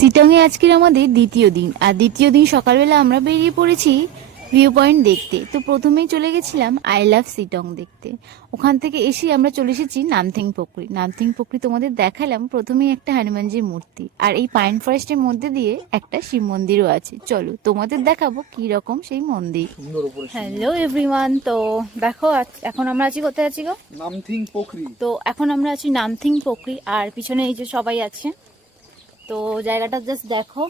চিটংয়ে আজকের আমাদের দ্বিতীয় দিন, আর দ্বিতীয় দিন সকালবেলা আমরা বেরিয়ে পড়েছি ভিউ পয়েন্ট দেখতে। তো প্রথমেই চলে গেছিলাম আই লাভ চিটং দেখতে। ওখান থেকে এসে আমরা চলে এসেছি নামথিং পোখরি। নামথিং পোখরি তোমাদের দেখালাম প্রথমেই একটা হনুমানজির মূর্তি, আর এই পাইন ফরেস্টের মধ্যে দিয়ে একটা শিব মন্দিরও আছে। চলো তোমাদের দেখাবো কি রকম সেই মন্দির। হ্যালো এভরিওয়ান, তো দেখো এখন আমরা আছি কোথায় আছি গো? নামথিং পোখরি। তো এখন আমরা আছি নামথিং পোখরি, আর পিছনে এই যে সবাই আছে। তো জায়গাটা জাস্ট দেখো।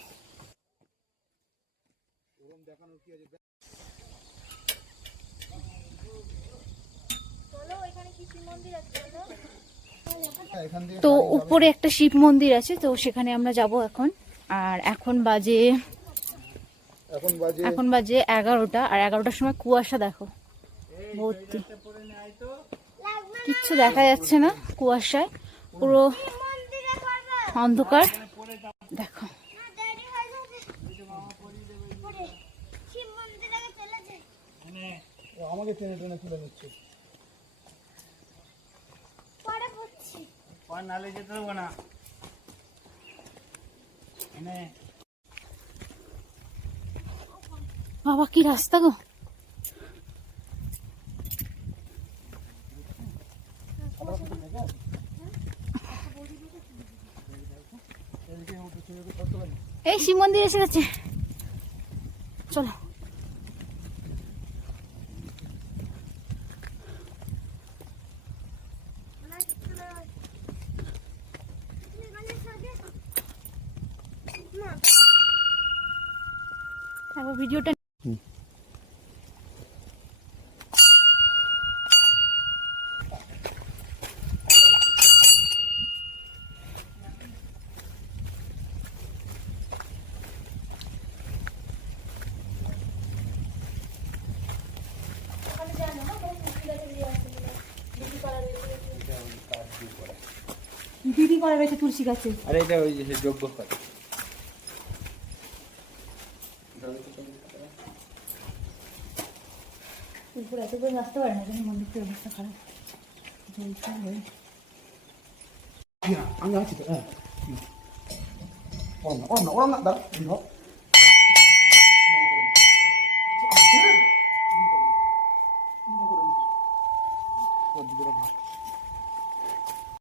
তো উপরে একটা শিব মন্দির আছে, তো সেখানে আমরা যাব এখন। আর এখন বাজে 11টা, আর 11টার সময় কুয়াশা দেখো ভর্তি, কিচ্ছু দেখা যাচ্ছে না কুয়াশায়, পুরো অন্ধকার দেখো। আমাকে টেনে টেনে তুলে নিচ্ছে। নালে যেতে দেবো না। বাবা কি রাস্তা গো! এই শিব মন্দির এসে গেছে, চলো। ভিডিওটা দিদি করা রয়েছে তুলসী গাছে। আরে এটা ওই যে যোগ্য করে উপরে এত করে আসতে পারে না, কিন্তু মন্দিরটার অবস্থা খারাপ। আমি আছি তো। হ্যাঁ ওরা না দাঁড়া